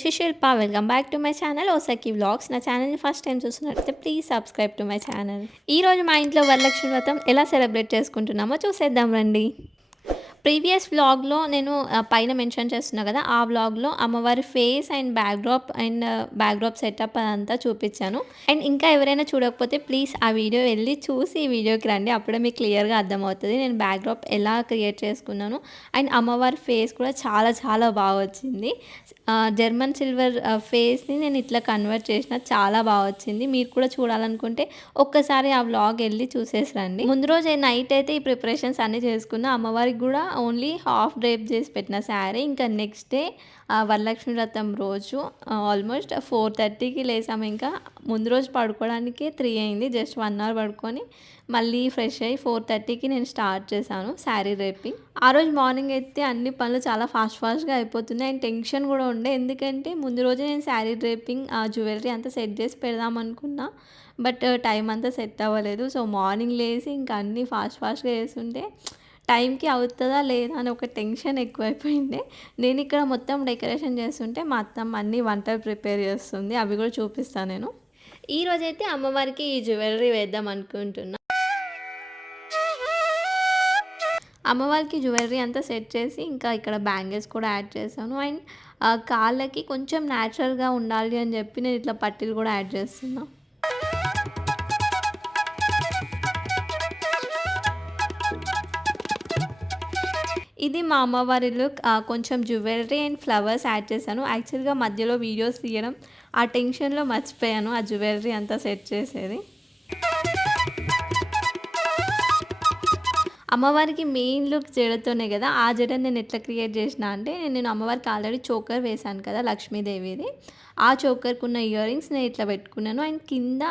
This is Shilpa. Welcome back to my channel ఓసకి vlogs. నా ఛానల్ని ఫస్ట్ టైం చూస్తున్నట్లయితే please subscribe to my channel. ఈరోజు మా ఇంట్లో వరలక్ష్మి వ్రతం ఎలా సెలబ్రేట్ చేసుకుంటున్నామో చూసేద్దాం రండి. ప్రీవియస్ వ్లాగ్లో నేను పైన మెన్షన్ చేస్తున్నా కదా, ఆ వ్లాగ్లో అమ్మవారి ఫేస్ అండ్ బ్యాక్డ్రాప్ సెటప్ అదంతా చూపించాను. అండ్ ఇంకా ఎవరైనా చూడకపోతే ప్లీజ్ ఆ వీడియో వెళ్ళి చూసి ఈ వీడియోకి రండి, అప్పుడే మీకు క్లియర్గా అర్థమవుతుంది నేను బ్యాక్డ్రాప్ ఎలా క్రియేట్ చేసుకున్నాను. అండ్ అమ్మవారి ఫేస్ కూడా చాలా చాలా బాగా వచ్చింది. జర్మన్ సిల్వర్ ఫేస్ని నేను ఇట్లా కన్వర్ట్ చేసిన, చాలా బాగా వచ్చింది. మీరు కూడా చూడాలనుకుంటే ఒక్కసారి ఆ వ్లాగ్ వెళ్ళి చూసేసి రండి. ముందు రోజు నైట్ అయితే ఈ ప్రిపరేషన్స్ అన్నీ చేసుకున్నా. అమ్మవారికి కూడా ఓన్లీ హాఫ్ డ్రేప్ చేసి పెట్టిన శారీ. ఇంకా నెక్స్ట్ డే వరలక్ష్మి వ్రతం రోజు ఆల్మోస్ట్ 4:30కి లేసాము. ఇంకా ముందు రోజు పడుకోవడానికి 3 అయింది. జస్ట్ 1 అవర్ పడుకొని మళ్ళీ ఫ్రెష్ అయ్యి 4:30కి నేను స్టార్ట్ చేశాను శారీ డ్రేపింగ్. ఆ రోజు మార్నింగ్ అయితే అన్ని పనులు చాలా ఫాస్ట్గా అయిపోతున్నాయి. అండ్ టెన్షన్ కూడా ఉండే, ఎందుకంటే ముందు రోజే నేను శారీ డ్రేపింగ్ జ్యువెలరీ అంతా సెట్ చేసి పెడదాం అనుకున్నా. బట్ టైం అంతా సెట్ అవ్వలేదు. సో మార్నింగ్ లేసి ఇంకా అన్నీ ఫాస్ట్గా చేస్తుంటే టైంకి అవుతుందా లేదా అని ఒక టెన్షన్ ఎక్కువైపోయింది. నేను ఇక్కడ మొత్తం డెకరేషన్ చేస్తుంటే మా అత్తమ్మ అన్ని వంటలు ప్రిపేర్ చేస్తుంది, అవి కూడా చూపిస్తాను నేను. ఈరోజైతే అమ్మవారికి ఈ జ్యువెలరీ వేద్దాం అనుకుంటున్నా. అమ్మవారికి జ్యువెలరీ అంతా సెట్ చేసి ఇంకా ఇక్కడ బ్యాంగిల్స్ కూడా యాడ్ చేశాను. అండ్ కాళ్ళకి కొంచెం న్యాచురల్గా ఉండాలి అని చెప్పి నేను ఇట్లా పట్టీలు కూడా యాడ్ చేస్తున్నా. ఇది మా అమ్మవారి లుక్. కొంచెం జ్యువెలరీ అండ్ ఫ్లవర్స్ యాడ్ చేశాను. యాక్చువల్గా మధ్యలో వీడియోస్ తీయడం ఆ టెన్షన్లో మర్చిపోయాను ఆ జ్యువెలరీ అంతా సెట్ చేసేది. అమ్మవారికి మెయిన్ లుక్ జడతోనే కదా, ఆ జడని నేను ఎట్లా క్రియేట్ చేసిన అంటే, నేను అమ్మవారికి ఆల్రెడీ చోకర్ వేశాను కదా లక్ష్మీదేవిది. ఆ చోకర్కి ఉన్న ఇయర్ రింగ్స్ నేను ఇట్లా పెట్టుకున్నాను. అండ్ కింద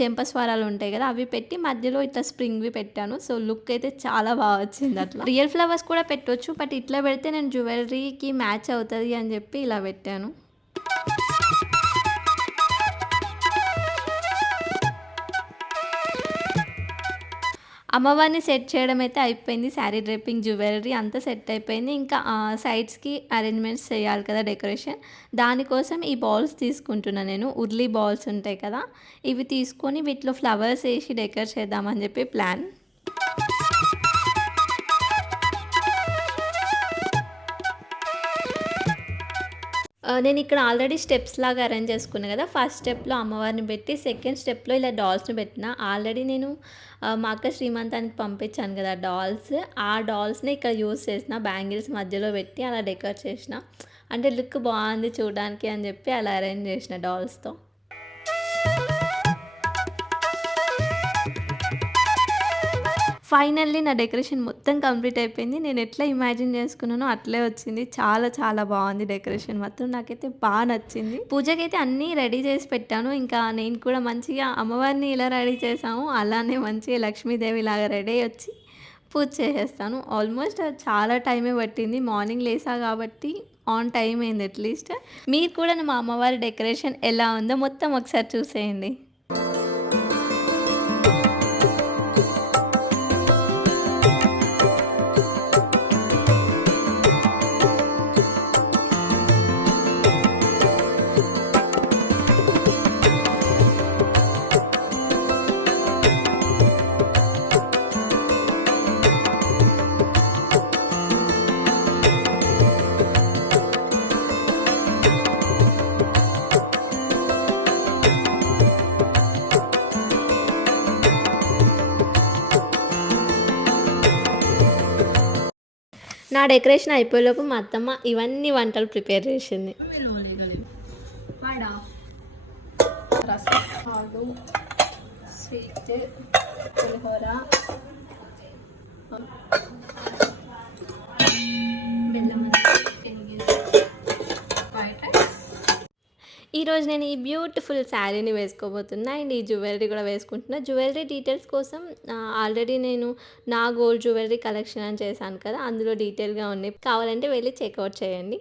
చెంపస్వరాలు ఉంటాయి కదా, అవి పెట్టి మధ్యలో ఇట్లా స్ప్రింగ్వి పెట్టాను. సో లుక్ అయితే చాలా బాగా వచ్చింది. అట్లా రియల్ ఫ్లవర్స్ కూడా పెట్టవచ్చు, బట్ ఇట్లా పెడితే నేను జ్యువెలరీకి మ్యాచ్ అవుతుంది అని చెప్పి ఇలా పెట్టాను. అమ్మవారిని సెట్ చేయడం అయితే అయిపోయింది. శారీ డ్రేపింగ్, జ్యువెలరీ అంతా సెట్ అయిపోయింది. ఇంకా సైడ్స్కి అరేంజ్మెంట్స్ చేయాలి కదా డెకరేషన్, దానికోసం ఈ బాల్స్ తీసుకుంటున్నాను నేను. ఉర్లీ బాల్స్ ఉంటాయి కదా, ఇవి తీసుకొని వీటిలో ఫ్లవర్స్ వేసి డెకరేట్ చేద్దామని చెప్పి ప్లాన్. నేను ఇక్కడ ఆల్రెడీ స్టెప్స్ లాగా అరేంజ్ చేసుకున్నాను కదా. ఫస్ట్ స్టెప్లో అమ్మవారిని పెట్టి, సెకండ్ స్టెప్లో ఇలా డాల్స్ని పెట్టిన. ఆల్రెడీ నేను మా అక్క శ్రీమంతానికి పంపించాను కదా డాల్స్, ఆ డాల్స్ని ఇక్కడ యూజ్ చేసిన, బ్యాంగిల్స్ మధ్యలో పెట్టి అలా డెకరేట్ చేసిన. అంటే లుక్ బాగుంది చూడడానికి అని చెప్పి అలా అరేంజ్ చేసిన డాల్స్తో. ఫైనల్లీ నా డెకరేషన్ మొత్తం కంప్లీట్ అయిపోయింది. నేను ఎట్లా ఇమాజిన్ చేసుకున్నానో అట్లే వచ్చింది. చాలా చాలా బాగుంది డెకరేషన్ మాత్రం, నాకైతే బాగా నచ్చింది. పూజకైతే అన్నీ రెడీ చేసి పెట్టాను. ఇంకా నేను కూడా మంచిగా అమ్మవారిని ఇలా రెడీ చేసాము, అలానే మంచిగా లక్ష్మీదేవి లాగా రెడీ వచ్చి పూజ చేసేస్తాను. ఆల్మోస్ట్ చాలా టైమే పట్టింది. మార్నింగ్ లేసా కాబట్టి ఆన్ టైం అయింది అట్లీస్ట్. మీరు కూడా మా అమ్మవారి డెకరేషన్ ఎలా ఉందో మొత్తం ఒకసారి చూసేయండి. నా డెకరేషన్ అయిపోయేలోపు మా అత్తమ్మ ఇవన్నీ వంటలు ప్రిపేర్ చేసింది. ఈరోజు నేను ఈ బ్యూటిఫుల్ శారీని వేసుకోబోతున్నా. అండ్ ఈ జ్యువెలరీ కూడా వేసుకుంటున్నా. జ్యువెలరీ డీటెయిల్స్ కోసం ఆల్రెడీ నేను నా గోల్డ్ జ్యువెలరీ కలెక్షన్ అని చేశాను కదా, అందులో డీటెయిల్గా ఉన్నాయి, కావాలంటే వెళ్ళి చెక్అవుట్ చేయండి.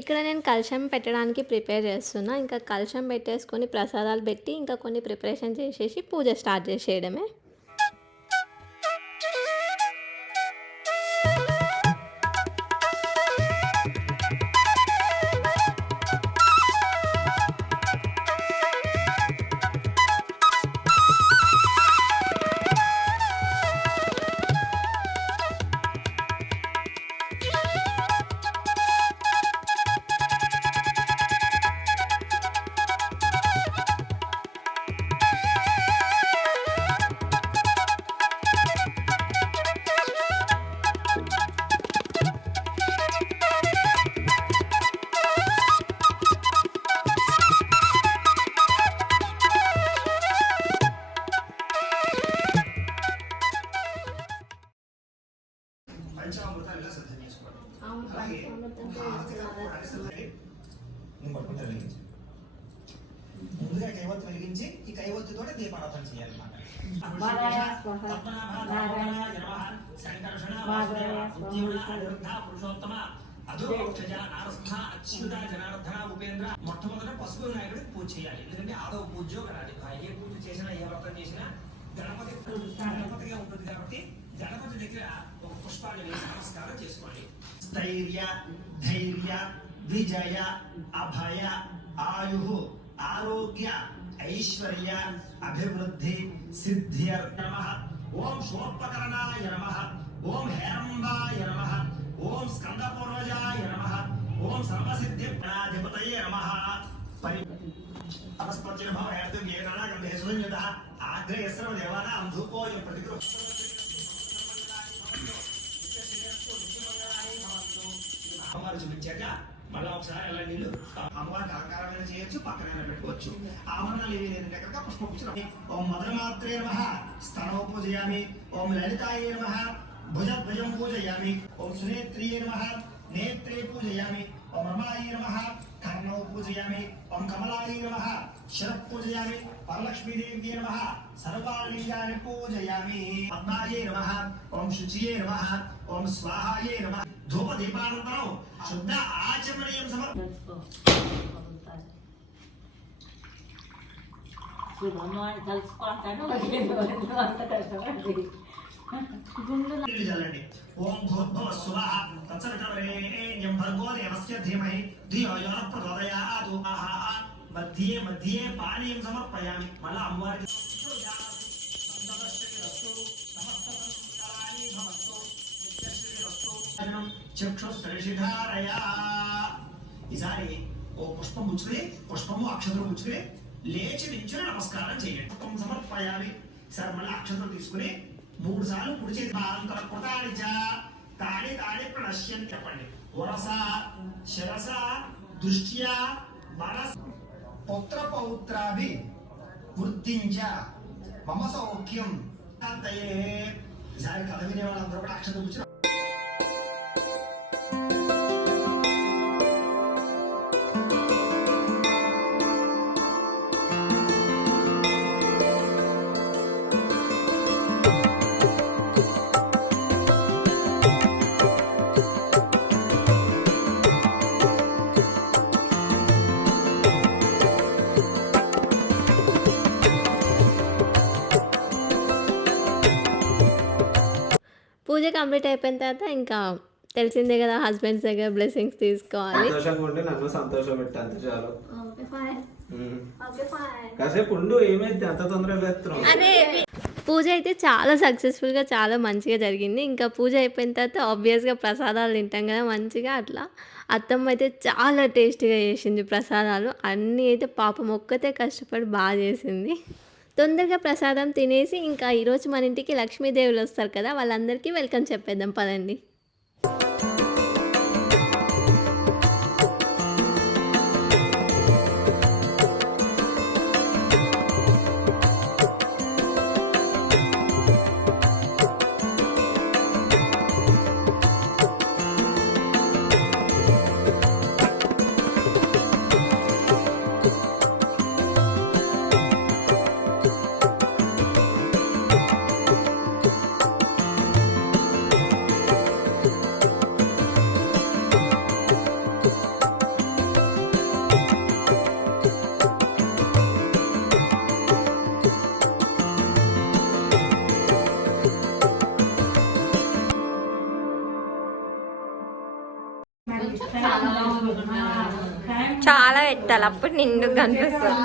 ఇక్కడ నేను కలశం పెట్టడానికి ప్రిపేర్ చేస్తున్నా. ఇంకా కలశం పెట్టేసుకొని ప్రసాదాలు పెట్టి ఇంకా కొన్ని ప్రిపరేషన్ చేసేసి పూజ స్టార్ట్ చేసేయడమే. పంచామృతాలు ఇలా సిద్ధం చేసుకోండి. అలాగే హారతిగా నేను పట్టుకుంటే వెలిగించి ముందుగా కైవత్తు వెలిగించి ఈ కైవత్తుతో దీపారాధన చేయాలన్నమాట. మొట్టమొదట పసుపు వినాయకుడికి పూజ చేయాలి. ఎందుకంటే ఆడవ పూజ కరాలి. ఏ పూజ చేసినా ఏ వ్రతం చేసినా గణపతిగా ఉంటుంది కాబట్టి గణపతి దగ్గర ఒక పుష్పాన్ని వేసి నమస్కారం చేసుకోండి. స్థైర్య, ధైర్య, విజయ, అభయ, ఆయు, ఆరోగ్య, ఐశ్వర్య, అభివృద్ధి, సిద్ధ్యర్థ నమః. ఓం శోపకరణాయ నమః. ఓం హేరంబాయ నమః. ఓం స్కందపూర్వజాయ నమః. ఓం సర్వసిద్ధి ప్రాధిపతయే నమః. అపస్పర్శన హేతుం ఏనా గంధే సుసంయుత ఆగ్రయ సర్వ దేవానాం ధూపోయం ప్రతిగృహ అమ్మవారు చూపించాక మళ్ళా ఒకసారి అలా నీళ్ళు అమ్మవారికి అలంకారమైన చేయొచ్చు, పక్కన పెట్టుకోవచ్చు. ఆభరణాలు ఏవి లేదంటే కనుక పుష్పపుచ్చ. ఓం మదనమాత్రే నమః స్తనో పూజయామి. ఓం లలితాయే నమః భుజద్వయం పూజయామి. ఓం సునేత్రియే నమః నేత్రే పూజయామి. ఓం రమాయే నమః కర్ణో పూజయామి. ఓం కమలాయే నమః శిరః పూజయామి. వరలక్ష్మీదేవ్యే నమః సర్వాలింగాన్ని పూజయామి. పద్మాయే నమః. ఓం శుచియే నమః. ఓం స్వాహాయే నమః. ధూప దీపానంతరం శుద్ధ ఆచమనీయం చల్లండి. ఓం భూర్భువ స్వః తత్సవితుర్వరేణ్యం భర్గో దేవస్య ధీమహి ధియో యో నః ప్రచోదయాత్. మధ్యే మధ్యే పానీయం సమర్పయామి. మళ్ళా అమ్మవారికి చక్షుశ్రేషిధారయా. ఈసారి ఓ పుష్పం పుచ్చుకుని పుష్పము అక్షతలు పుచ్చుకుని లేచి నించుని నమస్కారం చేయండి. పుష్పం సమర్పయామి. సార్ మళ్ళీ అక్షతలు తీసుకుని 3 సార్లు కుడి చేతి కృతాని తాడి తాడి ప్రణశ్యం చెప్పండి. వరస శిరస దృష్ట్యా మనస్ పుత్ర పౌత్రాభి వృద్ధించ మమ సౌఖ్యం అంతయే. ఈసారి కథ వినే వాళ్ళందరూ కూడా అక్షతలు పుచ్చిన పూజ కంప్లీట్ అయిపోయిన తర్వాత ఇంకా తెలిసిందే కదా, హస్బెండ్స్ దగ్గర బ్లెస్సింగ్స్ తీసుకోవాలి. సంతోషంగా ఉంటే నన్ను సంతోషం పెట్టి అంత చాలు. కాసేపు ఉండు, ఏమైతే అంత తొందరగా ఎత్తున్నావు. అరే పూజ అయితే చాలా సక్సెస్ఫుల్గా చాలా మంచిగా జరిగింది. ఇంకా పూజ అయిపోయిన తర్వాత ఆబ్వియస్గా ప్రసాదాలు తింటాం కదా మంచిగా. అట్లా అత్తమ్మ అయితే చాలా టేస్టీగా చేసింది ప్రసాదాలు అన్నీ. అయితే పాపం ఒక్కతే కష్టపడి బాగా చేసింది. తొందరగా ప్రసాదం తినేసి ఇంకా ఈరోజు మన ఇంటికి లక్ష్మీదేవులు వస్తారు కదా, వాళ్ళందరికీ వెల్కమ్ చెప్పేద్దాం పదండి. చాలా పెట్టాలి, అప్పుడు నిండుగా కనిపిస్తుంది.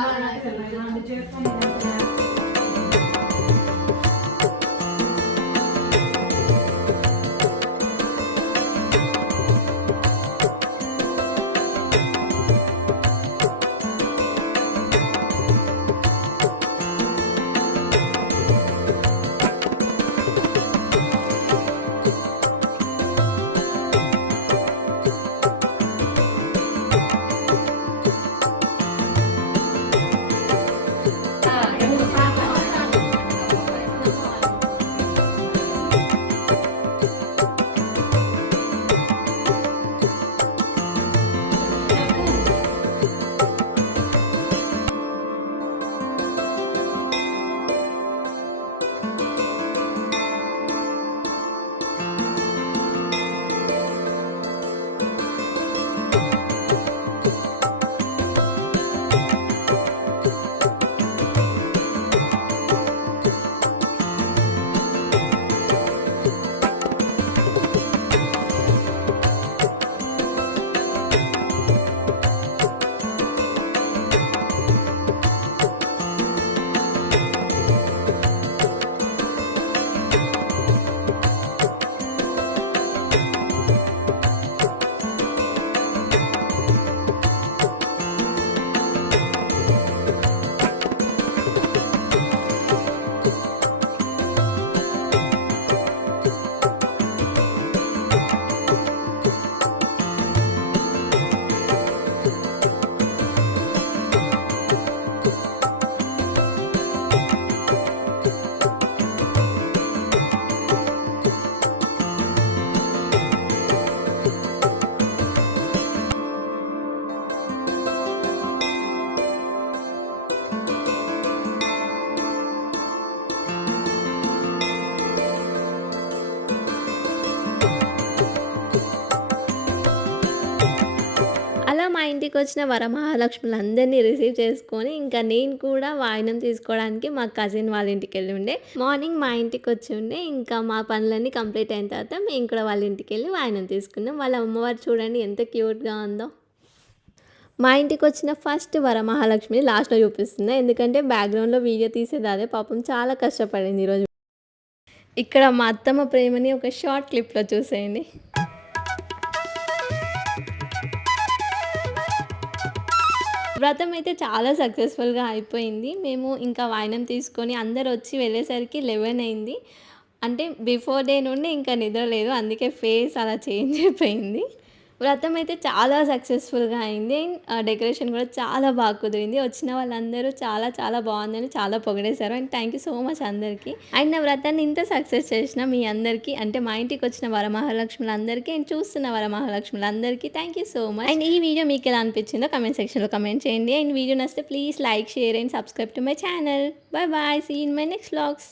అలా మా ఇంటికి వచ్చిన వరమహాలక్ష్ములందరినీ రిసీవ్ చేసుకొని ఇంకా నేను కూడా వాయినం తీసుకోవడానికి మా కజిన్ వాళ్ళ ఇంటికి వెళ్ళి ఉండే. మార్నింగ్ మా ఇంటికి వచ్చి ఉండే, ఇంకా మా పనులన్నీ కంప్లీట్ అయిన తర్వాత మేము కూడా వాళ్ళ ఇంటికి వెళ్ళి వాయినం తీసుకున్నాం. వాళ్ళ అమ్మవారు చూడండి ఎంత క్యూట్గా ఉందో. మా ఇంటికి వచ్చిన ఫస్ట్ వరమహాలక్ష్మిని లాస్ట్లో చూపిస్తుంది, ఎందుకంటే బ్యాక్గ్రౌండ్లో వీడియో తీసేది అదే. పాపం చాలా కష్టపడింది ఈరోజు. ఇక్కడ మా అత్తమ్మ ప్రేమని ఒక షార్ట్ క్లిప్లో చూసేయండి. వ్రతం అయితే చాలా సక్సెస్ఫుల్గా అయిపోయింది. మేము ఇంకా వాయినం తీసుకొని అందరు వచ్చి వెళ్ళేసరికి 11 అయింది. అంటే బిఫోర్ డే నుండి ఇంకా నిద్ర లేదు, అందుకే ఫేస్ అలా చేంజ్ అయిపోయింది. వ్రతం అయితే చాలా సక్సెస్ఫుల్గా అయింది. డెకరేషన్ కూడా చాలా బాగా కుదిరింది. వచ్చిన వాళ్ళందరూ చాలా చాలా బాగుందని చాలా పొగిడేశారు. And thank you so much అందరికీ. అండ్ నా వ్రతాన్ని ఇంత సక్సెస్ చేసిన మీ అందరికీ, అంటే మా ఇంటికి వచ్చిన వరమహాలక్ష్ములందరికీ అండ్ చూస్తున్న వరమహాలక్ష్ములందరికీ thank you so much. And ఈ వీడియో మీకు ఎలా అనిపించిందో కమెంట్ సెక్షన్లో కమెంట్ చేయండి. అండ్ వీడియో నచ్చితే please like, share and subscribe to my channel. Bye bye, see in my next vlogs.